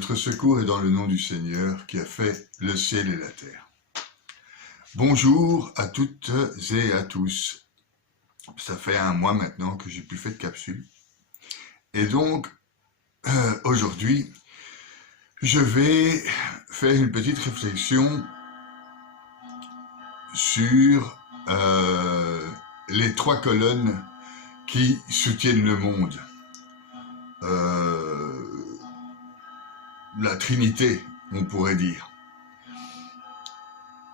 Notre secours est dans le nom du Seigneur qui a fait le ciel et la terre. Bonjour à toutes et à tous. Ça fait un mois maintenant que j'ai plus fait de capsule. Et donc, aujourd'hui, je vais faire une petite réflexion sur les trois colonnes qui soutiennent le monde. La Trinité, on pourrait dire.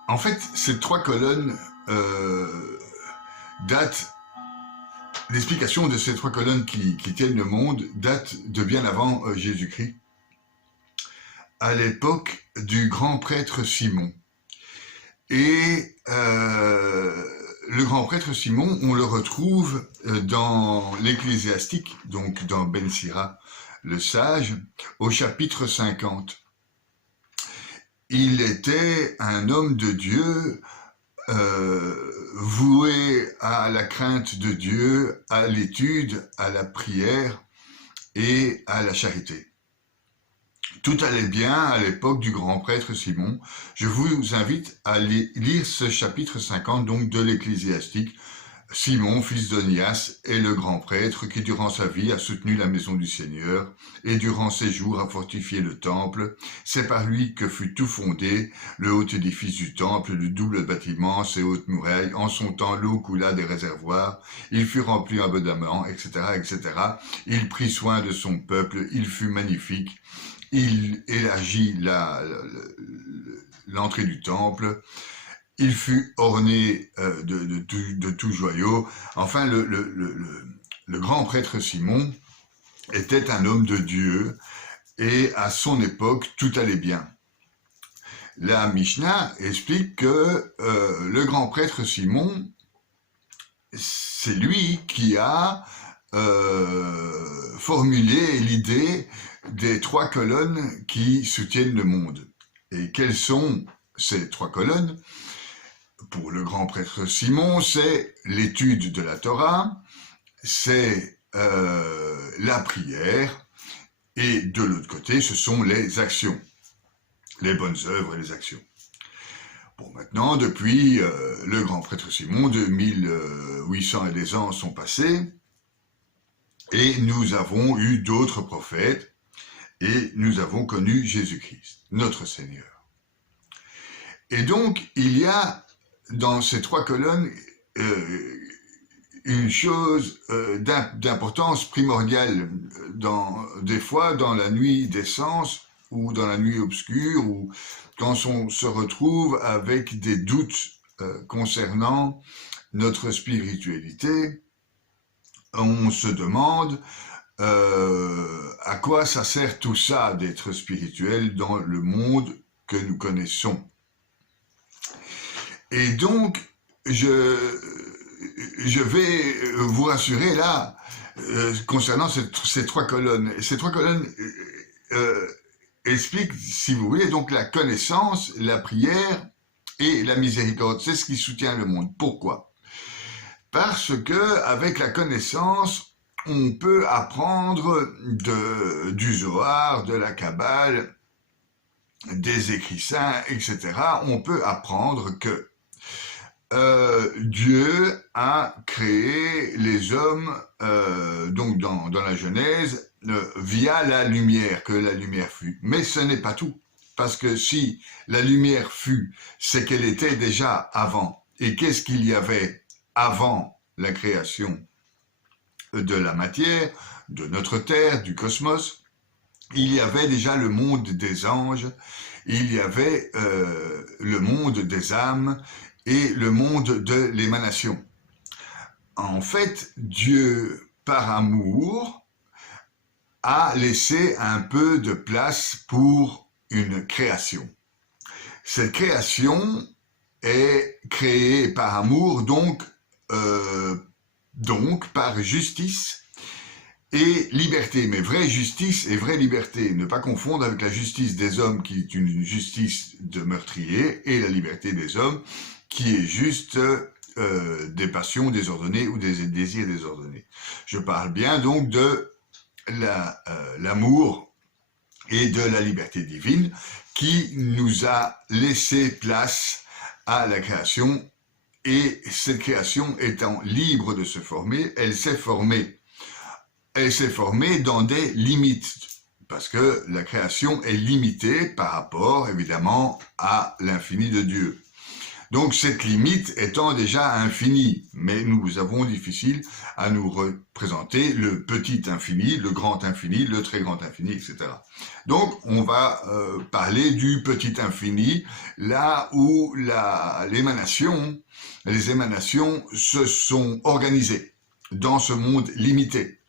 En fait, ces trois colonnes datent, l'explication de ces trois colonnes qui tiennent le monde date de bien avant Jésus-Christ, à l'époque du grand prêtre Simon. Et le grand prêtre Simon, on le retrouve dans l'Ecclésiastique, donc dans Ben Sira, le sage, au chapitre 50. Il était un homme de Dieu, voué à la crainte de Dieu, à l'étude, à la prière et à la charité. Tout allait bien à l'époque du grand prêtre Simon. Je vous invite à lire ce chapitre 50 donc de l'Ecclésiastique. Simon, fils d'Onias, est le grand prêtre qui, durant sa vie, a soutenu la maison du Seigneur et, durant ses jours, a fortifié le temple. C'est par lui que fut tout fondé, le haut édifice du temple, le double bâtiment, ses hautes murailles. En son temps, l'eau coula des réservoirs. Il fut rempli abondamment, etc., etc. Il prit soin de son peuple. Il fut magnifique. Il élargit l'entrée du temple. Il fut orné de tout joyau. Enfin, le grand prêtre Simon était un homme de Dieu et à son époque, tout allait bien. La Mishnah explique que le grand prêtre Simon, c'est lui qui a formulé l'idée des trois colonnes qui soutiennent le monde. Et quelles sont ces trois colonnes ? Pour le grand prêtre Simon, c'est l'étude de la Torah, c'est la prière, et de l'autre côté, ce sont les actions, les bonnes œuvres et les actions. Bon, maintenant, depuis le grand prêtre Simon, 2800 et des ans sont passés, et nous avons eu d'autres prophètes, et nous avons connu Jésus-Christ, notre Seigneur. Et donc, il y a dans ces trois colonnes une chose d'importance primordiale, des fois dans la nuit des sens ou dans la nuit obscure, ou quand on se retrouve avec des doutes concernant notre spiritualité, on se demande à quoi ça sert tout ça d'être spirituel dans le monde que nous connaissons. Et donc, je vais vous rassurer là, concernant ces trois colonnes. Ces trois colonnes expliquent, si vous voulez, donc la connaissance, la prière et la miséricorde. C'est ce qui soutient le monde. Pourquoi ? Parce que avec la connaissance, on peut apprendre du Zohar, de la Kabbale, des écrits saints, etc. On peut apprendre que Dieu a créé les hommes, donc dans la Genèse, via la lumière, que la lumière fut. Mais ce n'est pas tout, parce que si la lumière fut, c'est qu'elle était déjà avant. Et qu'est-ce qu'il y avait avant la création de la matière, de notre terre, du cosmos? Il y avait déjà le monde des anges, il y avait le monde des âmes, et le monde de l'émanation. En fait, Dieu, par amour, a laissé un peu de place pour une création. Cette création est créée par amour, donc par justice et liberté. Mais vraie justice et vraie liberté. Ne pas confondre avec la justice des hommes, qui est une justice de meurtrier, et la liberté des hommes, qui est juste des passions désordonnées ou des désirs désordonnés. Je parle bien donc de l'amour et de la liberté divine qui nous a laissé place à la création, et cette création étant libre de se former, elle s'est formée. Elle s'est formée dans des limites, parce que la création est limitée par rapport, évidemment, à l'infini de Dieu. Donc cette limite étant déjà infinie, mais nous avons difficile à nous représenter le petit infini, le grand infini, le très grand infini, etc. Donc on va parler du petit infini, là où les émanations se sont organisées dans ce monde limité.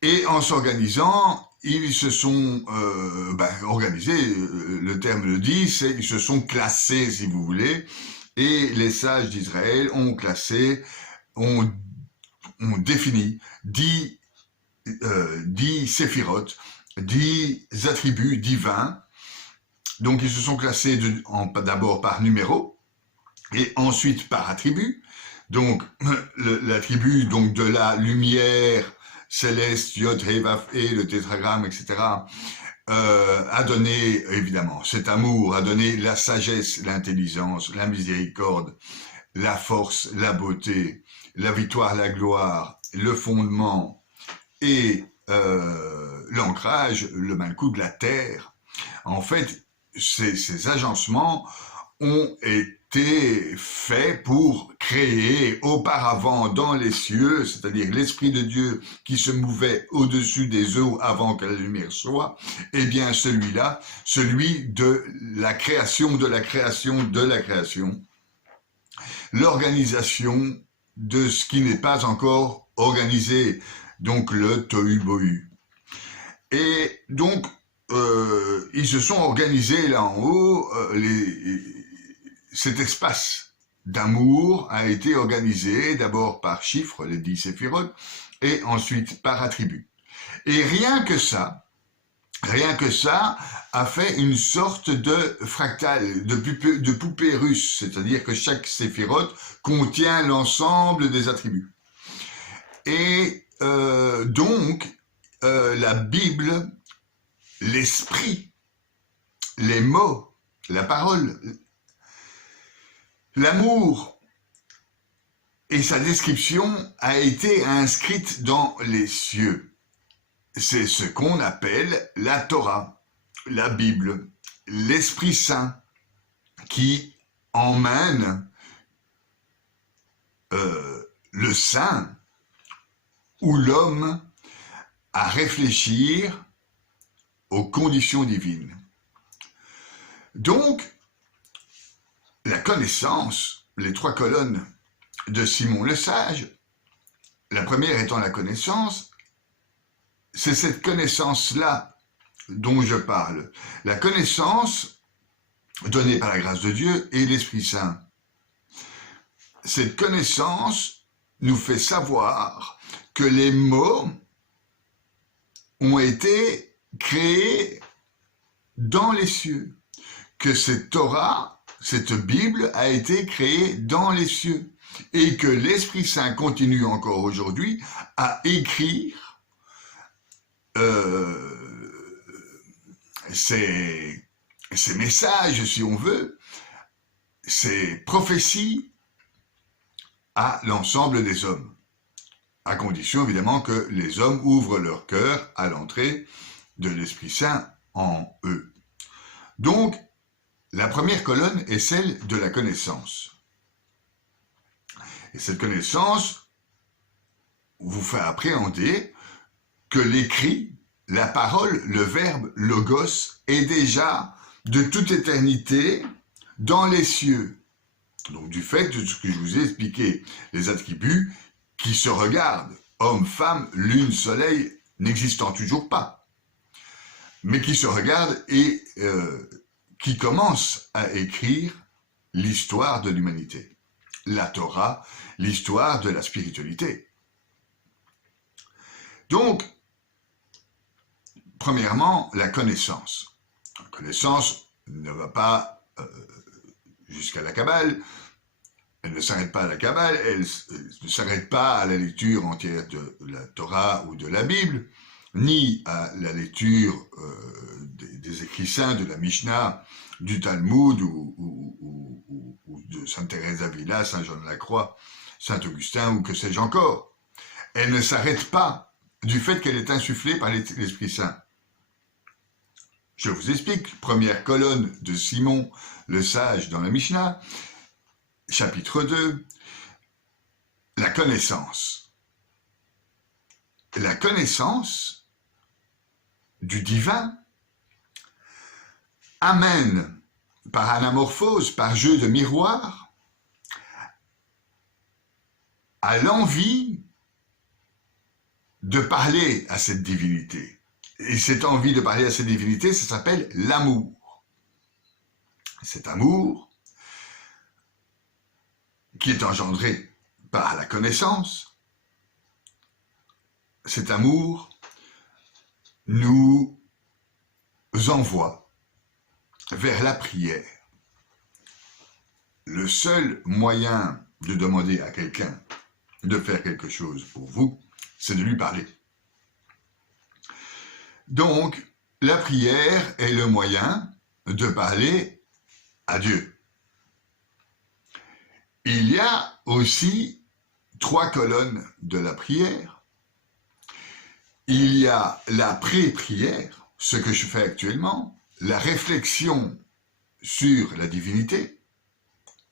Et en s'organisant, ils se sont organisés, le terme le dit, ils se sont classés, si vous voulez, et les sages d'Israël ont classé, ont défini 10 séphirotes, 10 attributs divins. Donc ils se sont classés d'abord par numéro, et ensuite par attribut. Donc l'attribut donc de la lumière céleste, Yod, He, Vav, He, le tétragramme, etc., a donné, évidemment, cet amour, a donné la sagesse, l'intelligence, la miséricorde, la force, la beauté, la victoire, la gloire, le fondement et l'ancrage, le malcoût de la terre. En fait, ces agencements ont été faits pour créer auparavant dans les cieux, c'est-à-dire l'Esprit de Dieu qui se mouvait au-dessus des eaux avant que la lumière soit, eh bien celui-là, celui de la création, de la création, de la création, l'organisation de ce qui n'est pas encore organisé, donc le tohu-bohu. Et donc, ils se sont organisés là en haut, cet espace d'amour a été organisé d'abord par chiffres, les 10 séphirotes, et ensuite par attributs. Et rien que ça a fait une sorte de fractal, de poupée russe, c'est-à-dire que chaque séphirote contient l'ensemble des attributs. Et donc, la Bible, l'esprit, les mots, la parole, l'amour et sa description a été inscrite dans les cieux. C'est ce qu'on appelle la Torah, la Bible, l'Esprit Saint qui emmène le saint ou l'homme à réfléchir aux conditions divines. Donc, la connaissance, les 3 colonnes de Simon le Sage, la première étant la connaissance, c'est cette connaissance-là dont je parle. La connaissance donnée par la grâce de Dieu et l'Esprit Saint. Cette connaissance nous fait savoir que les mots ont été créés dans les cieux, que cette Torah, cette Bible a été créée dans les cieux et que l'Esprit Saint continue encore aujourd'hui à écrire ces messages, si on veut, ces prophéties à l'ensemble des hommes, à condition évidemment que les hommes ouvrent leur cœur à l'entrée de l'Esprit Saint en eux. Donc, la première colonne est celle de la connaissance. Et cette connaissance vous fait appréhender que l'écrit, la parole, le verbe, logos, est déjà de toute éternité dans les cieux. Donc du fait de ce que je vous ai expliqué, les attributs qui se regardent, homme, femme, lune, soleil, n'existant toujours pas, mais qui se regardent et qui commencent à écrire l'histoire de l'humanité. La Torah, l'histoire de la spiritualité. Donc, premièrement, la connaissance. La connaissance ne va pas jusqu'à la Kabbale, elle ne s'arrête pas à la Kabbale, elle ne s'arrête pas à la lecture entière de la Torah ou de la Bible, ni à la lecture des écrits saints, de la Mishnah, du Talmud ou de Sainte Thérèse d'Avila, Saint Jean de la Croix, Saint Augustin ou que sais-je encore. Elle ne s'arrête pas du fait qu'elle est insufflée par l'Esprit Saint. Je vous explique, première colonne de Simon le Sage dans la Mishnah, chapitre 2, la connaissance. La connaissance du divin amène, par anamorphose, par jeu de miroir, à l'envie de parler à cette divinité. Et cette envie de parler à cette divinité, ça s'appelle l'amour. Cet amour, qui est engendré par la connaissance, cet amour nous envoie vers la prière. Le seul moyen de demander à quelqu'un de faire quelque chose pour vous, c'est de lui parler. Donc, la prière est le moyen de parler à Dieu. Il y a aussi 3 colonnes de la prière. Il y a la pré-prière, ce que je fais actuellement, la réflexion sur la divinité,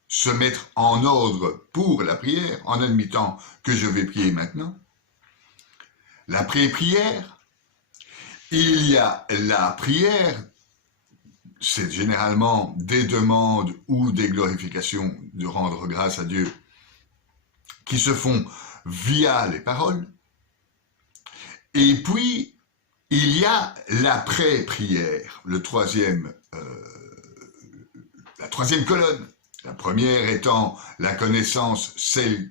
se mettre en ordre pour la prière, en admettant que je vais prier maintenant. La pré-prière, il y a la prière, c'est généralement des demandes ou des glorifications de rendre grâce à Dieu qui se font via les paroles. Et puis, il y a l'après-prière, la troisième colonne. La première étant la connaissance, celle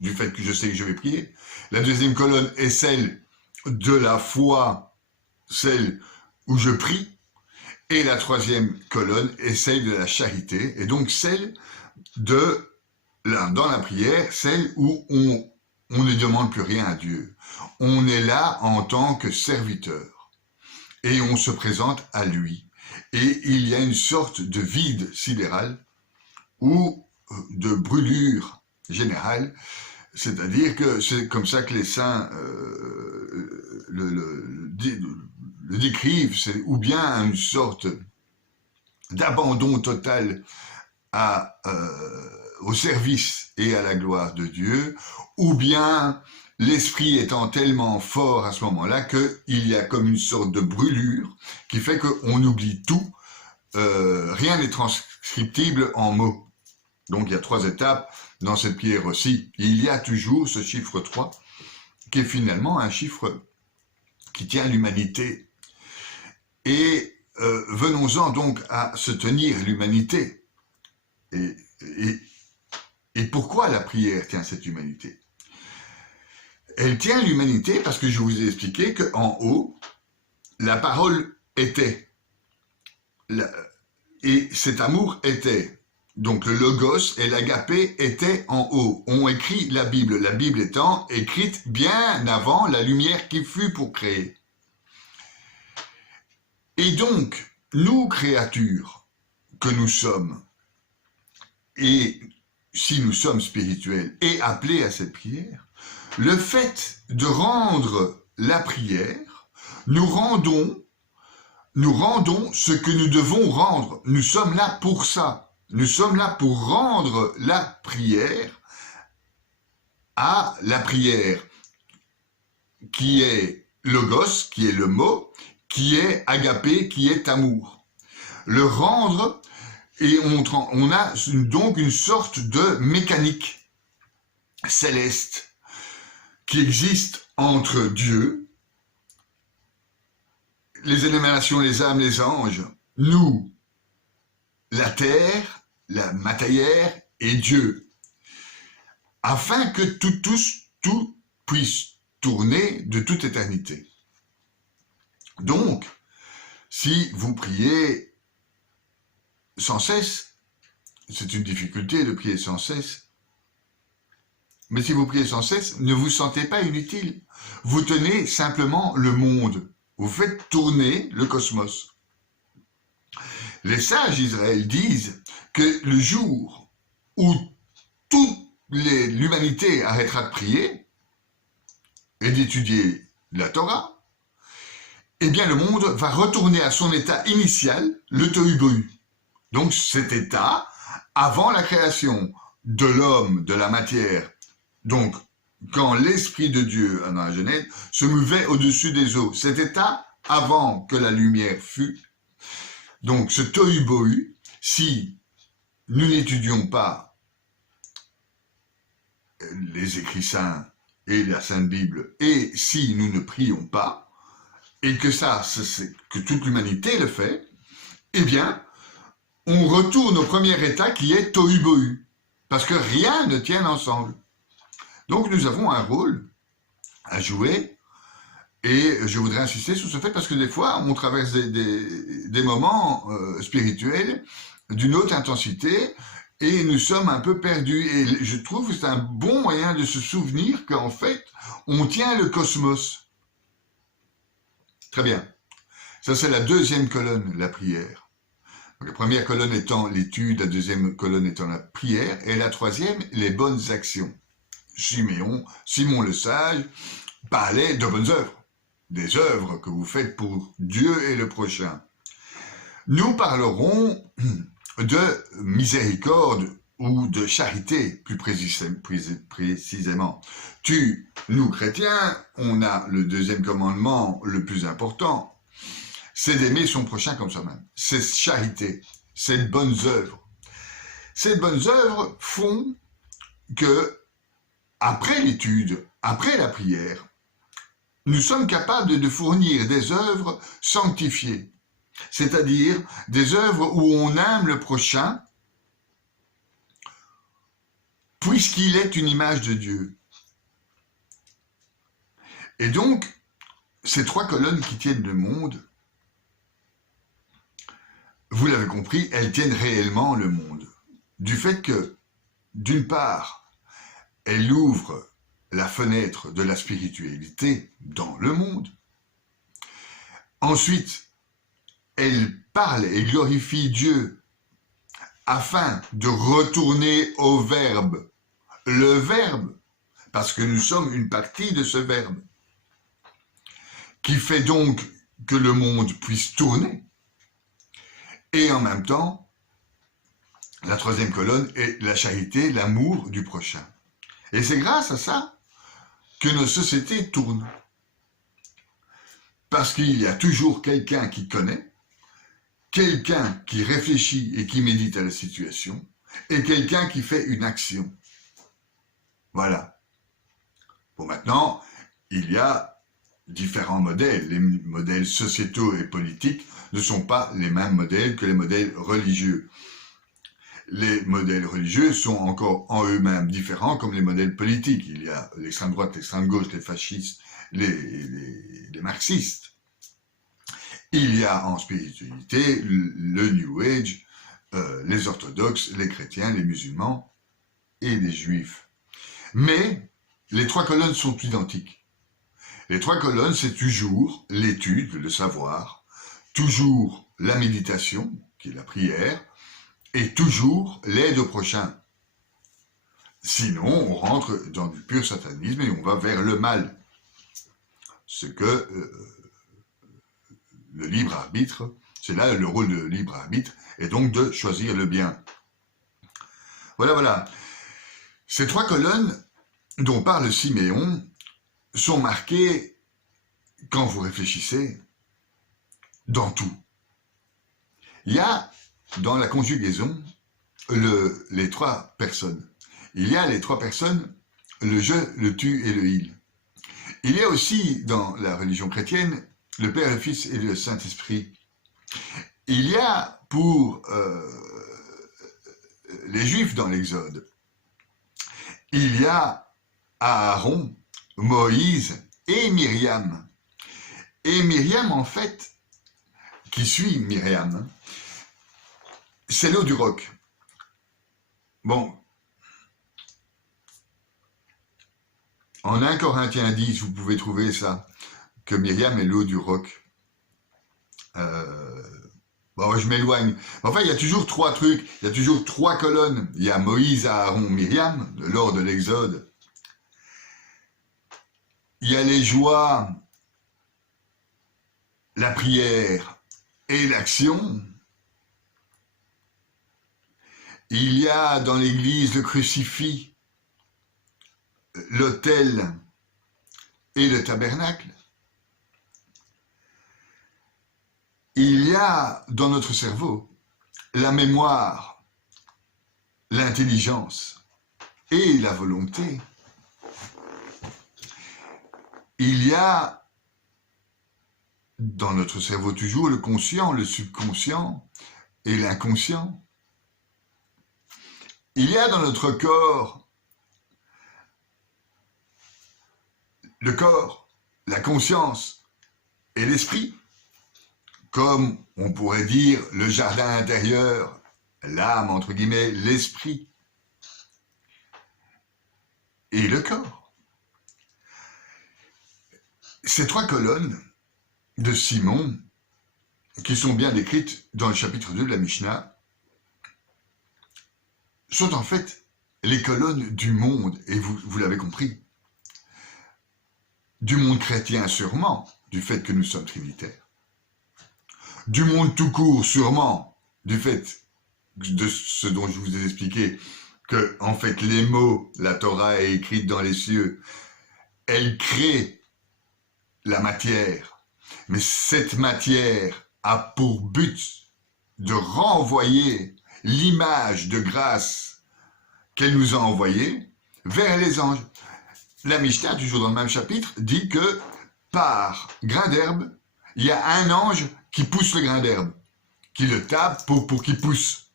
du fait que je sais que je vais prier. La deuxième colonne est celle de la foi, celle où je prie, et la troisième colonne est celle de la charité, et donc celle de, dans la prière, celle où on ne demande plus rien à Dieu. On est là en tant que serviteur, et on se présente à lui. Et il y a une sorte de vide sidéral, ou de brûlure générale, c'est-à-dire que c'est comme ça que les saints le décrivent, c'est ou bien une sorte d'abandon total au service et à la gloire de Dieu, ou bien l'esprit étant tellement fort à ce moment-là qu'il y a comme une sorte de brûlure qui fait qu'on oublie tout, rien n'est transcriptible en mots. Donc il y a 3 étapes dans cette prière aussi. Et il y a toujours ce chiffre 3 qui est finalement un chiffre qui tient l'humanité. Et venons-en donc à se tenir l'humanité. Et pourquoi la prière tient cette humanité? Elle tient l'humanité parce que je vous ai expliqué qu'en haut, la parole était. Et cet amour était. Donc le logos et l'agapé étaient en haut. On écrit la Bible étant écrite bien avant la lumière qui fut pour créer. Et donc, nous, créatures que nous sommes, et si nous sommes spirituels et appelés à cette prière, le fait de rendre la prière, nous rendons ce que nous devons rendre. Nous sommes là pour ça. Nous sommes là pour rendre la prière à la prière qui est logos, qui est le mot, qui est agapé, qui est amour. Le rendre, et on a donc une sorte de mécanique céleste qui existe entre Dieu, les éléments, les âmes, les anges, nous, la terre, la matière et Dieu, afin que tout puisse tourner de toute éternité. Donc, si vous priez sans cesse, c'est une difficulté de prier sans cesse, mais si vous priez sans cesse, ne vous sentez pas inutile. Vous tenez simplement le monde. Vous faites tourner le cosmos. Les sages d'Israël disent que le jour où toute l'humanité arrêtera de prier et d'étudier la Torah, eh bien le monde va retourner à son état initial, le tohu-bohu. Donc cet état, avant la création de l'homme, de la matière, donc quand l'Esprit de Dieu, dans la Genèse, se mouvait au-dessus des eaux, cet état avant que la lumière fût, donc ce tohu-bohu, si nous n'étudions pas les écrits saints et la Sainte Bible, et si nous ne prions pas, et que que toute l'humanité le fait, eh bien, on retourne au premier état qui est tohu-bohu, parce que rien ne tient ensemble. Donc nous avons un rôle à jouer, et je voudrais insister sur ce fait parce que des fois on traverse des moments spirituels d'une haute intensité et nous sommes un peu perdus. Et je trouve que c'est un bon moyen de se souvenir qu'en fait on tient le cosmos. Très bien. Ça c'est la deuxième colonne, la prière. Donc, la première colonne étant l'étude, la deuxième colonne étant la prière, et la troisième, les bonnes actions. Simon le Sage parlait de bonnes œuvres, des œuvres que vous faites pour Dieu et le prochain. Nous parlerons de miséricorde ou de charité, plus précisément. Nous chrétiens, on a le deuxième commandement le plus important, c'est d'aimer son prochain comme soi-même. C'est charité, c'est bonnes œuvres. Ces bonnes œuvres font que, après l'étude, après la prière, nous sommes capables de fournir des œuvres sanctifiées, c'est-à-dire des œuvres où on aime le prochain, puisqu'il est une image de Dieu. Et donc, ces trois colonnes qui tiennent le monde, vous l'avez compris, elles tiennent réellement le monde. Du fait que, d'une part, elles ouvrent la fenêtre de la spiritualité dans le monde. Ensuite, elles parlent et glorifient Dieu afin de retourner au Verbe. Le Verbe, parce que nous sommes une partie de ce Verbe, qui fait donc que le monde puisse tourner. Et en même temps, la troisième colonne est la charité, l'amour du prochain. Et c'est grâce à ça que nos sociétés tournent. Parce qu'il y a toujours quelqu'un qui connaît, quelqu'un qui réfléchit et qui médite à la situation, et quelqu'un qui fait une action. Voilà. Bon, maintenant, il y a différents modèles. Les modèles sociétaux et politiques ne sont pas les mêmes modèles que les modèles religieux. Les modèles religieux sont encore en eux-mêmes différents comme les modèles politiques. Il y a l'extrême droite, l'extrême gauche, les fascistes, les marxistes. Il y a en spiritualité le New Age, les orthodoxes, les chrétiens, les musulmans et les juifs. Mais les trois colonnes sont identiques. Les trois colonnes, c'est toujours l'étude, le savoir, toujours la méditation, qui est la prière, et toujours l'aide au prochain. Sinon, on rentre dans du pur satanisme et on va vers le mal. Ce que le libre arbitre, c'est là le rôle de libre arbitre, et donc de choisir le bien. Voilà. Ces trois colonnes dont parle Siméon sont marquées, quand vous réfléchissez, dans tout. Il y a dans la conjugaison les trois personnes. Il y a les trois personnes, le je, le tu et le il. Il y a aussi dans la religion chrétienne le Père, le Fils et le Saint-Esprit. Il y a pour les Juifs dans l'Exode, il y a Aaron, Moïse et Myriam. Et Myriam, en fait, qui suit Myriam, c'est l'eau du roc. Bon, En 1 Corinthiens 10, vous pouvez trouver ça, que Myriam est l'eau du roc. Bon, je m'éloigne. Enfin, il y a toujours 3 trucs, il y a toujours 3 colonnes. Il y a Moïse, Aaron, Myriam, lors de l'Exode. Il y a les joies, la prière et l'action. Il y a dans l'église le crucifix, l'autel et le tabernacle. Il y a dans notre cerveau la mémoire, l'intelligence et la volonté. Il y a dans notre cerveau toujours le conscient, le subconscient et l'inconscient. Il y a dans notre corps le corps, la conscience et l'esprit, comme on pourrait dire le jardin intérieur, l'âme entre guillemets, l'esprit et le corps. Ces 3 colonnes de Simon, qui sont bien décrites dans le chapitre 2 de la Mishnah, sont en fait les colonnes du monde, et vous l'avez compris, du monde chrétien sûrement, du fait que nous sommes trinitaires, du monde tout court sûrement, du fait de ce dont je vous ai expliqué, que en fait les mots, la Torah est écrite dans les cieux, elle crée la matière, mais cette matière a pour but de renvoyer l'image de grâce qu'elle nous a envoyée vers les anges. La Mishnah, toujours dans le même chapitre, dit que par grain d'herbe, il y a un ange qui pousse le grain d'herbe, qui le tape pour qu'il pousse.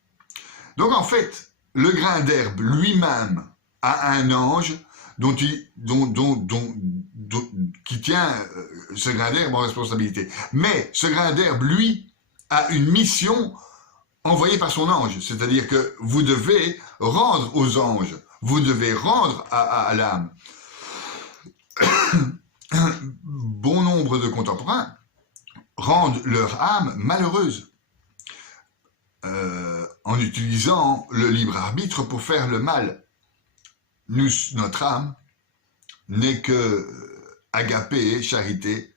Donc en fait, le grain d'herbe lui-même a un ange qui tient ce grain d'herbe en responsabilité. Mais ce grain d'herbe, lui, a une mission envoyé par son ange, c'est-à-dire que vous devez rendre aux anges, vous devez rendre à l'âme. Bon nombre de contemporains rendent leur âme malheureuse en utilisant le libre arbitre pour faire le mal. Notre âme n'est que agapé, charité,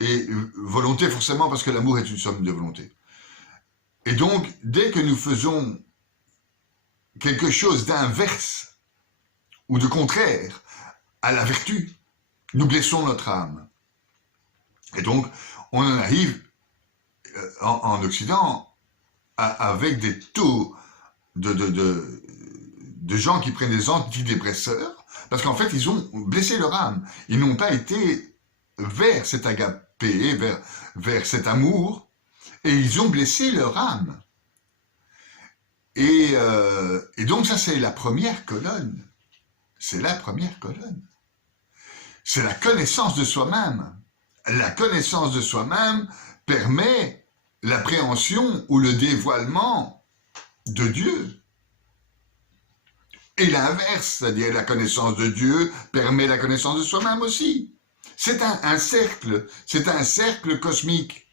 et volonté forcément parce que l'amour est une somme de volonté. Et donc, dès que nous faisons quelque chose d'inverse ou de contraire à la vertu, nous blessons notre âme. Et donc, on en arrive en Occident avec des taux de gens qui prennent des antidépresseurs parce qu'en fait, ils ont blessé leur âme. Ils n'ont pas été vers cet agapé, vers cet amour, et ils ont blessé leur âme. Et donc ça, c'est la première colonne. C'est la première colonne. C'est la connaissance de soi-même. La connaissance de soi-même permet l'appréhension ou le dévoilement de Dieu. Et l'inverse, c'est-à-dire la connaissance de Dieu permet la connaissance de soi-même aussi. C'est un cercle cosmique.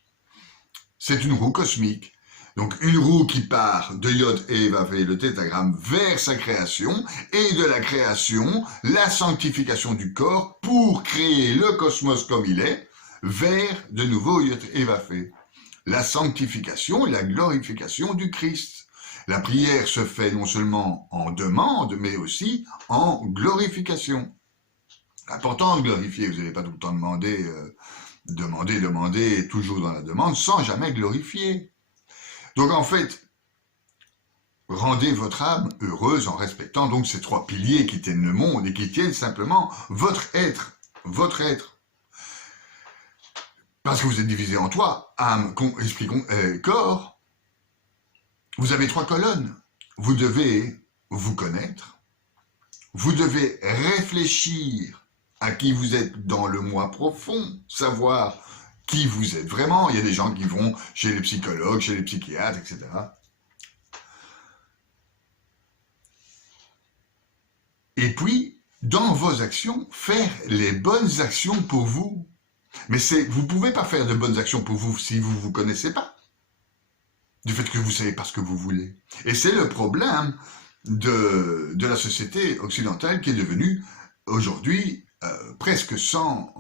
C'est une roue cosmique. Donc une roue qui part de Yod et Vav, le tétragramme, vers sa création, et de la création, la sanctification du corps pour créer le cosmos comme il est, vers de nouveau Yod et Vav. La sanctification et la glorification du Christ. La prière se fait non seulement en demande, mais aussi en glorification. Important de glorifier, vous n'allez pas tout le temps demander, toujours dans la demande, sans jamais glorifier. Donc en fait, rendez votre âme heureuse en respectant donc ces 3 piliers qui tiennent le monde et qui tiennent simplement votre être. Parce que vous êtes divisé en 3, âme, esprit, corps. Vous avez 3 colonnes. Vous devez vous connaître. Vous devez réfléchir à qui vous êtes dans le moi profond, savoir qui vous êtes vraiment. Il y a des gens qui vont chez les psychologues, chez les psychiatres, etc. Et puis, dans vos actions, faire les bonnes actions pour vous. Mais vous ne pouvez pas faire de bonnes actions pour vous si vous ne vous connaissez pas. Du fait que vous ne savez pas ce que vous voulez. Et c'est le problème de la société occidentale qui est devenue aujourd'hui presque sans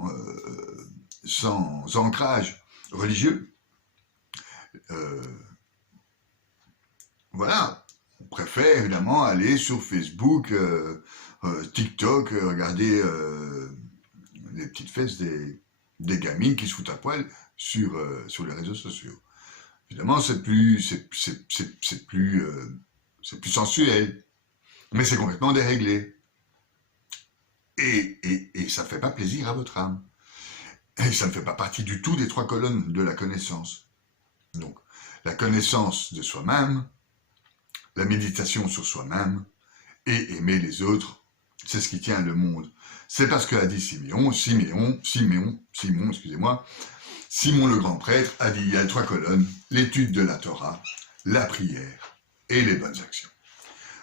ancrage religieux. Voilà, on préfère évidemment aller sur Facebook, TikTok, regarder les petites fesses des gamines qui se foutent à poil sur les réseaux sociaux. Évidemment, c'est plus sensuel, mais c'est complètement déréglé. Et ça ne fait pas plaisir à votre âme. Et ça ne fait pas partie du tout des 3 colonnes de la connaissance. Donc, la connaissance de soi-même, la méditation sur soi-même et aimer les autres, c'est ce qui tient le monde. C'est parce qu'a dit Simon, excusez-moi, Simon le grand prêtre a dit, il y a 3 colonnes, l'étude de la Torah, la prière et les bonnes actions.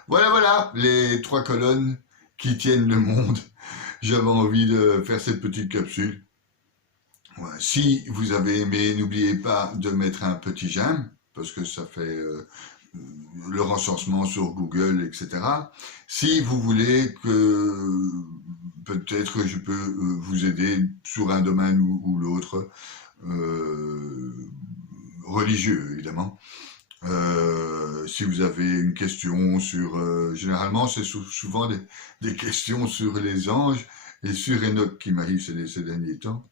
Voilà, les 3 colonnes qui tiennent le monde. J'avais envie de faire cette petite capsule. Ouais, si vous avez aimé, n'oubliez pas de mettre un petit j'aime, parce que ça fait le recensement sur Google, etc. Si vous voulez que peut-être je peux vous aider sur un domaine ou l'autre, religieux évidemment. Si vous avez une question sur... généralement, c'est souvent des questions sur les anges et sur Enoch qui m'arrive ces derniers temps,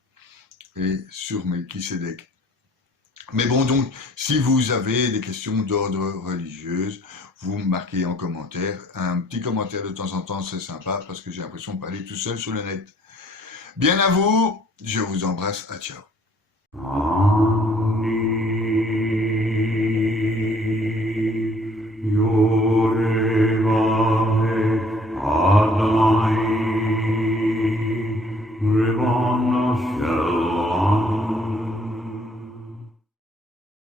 et sur Melchisédek. Mais bon, donc, si vous avez des questions d'ordre religieuse, vous marquez en commentaire. Un petit commentaire de temps en temps, c'est sympa, parce que j'ai l'impression de parler tout seul sur le net. Bien à vous, je vous embrasse, à ciao.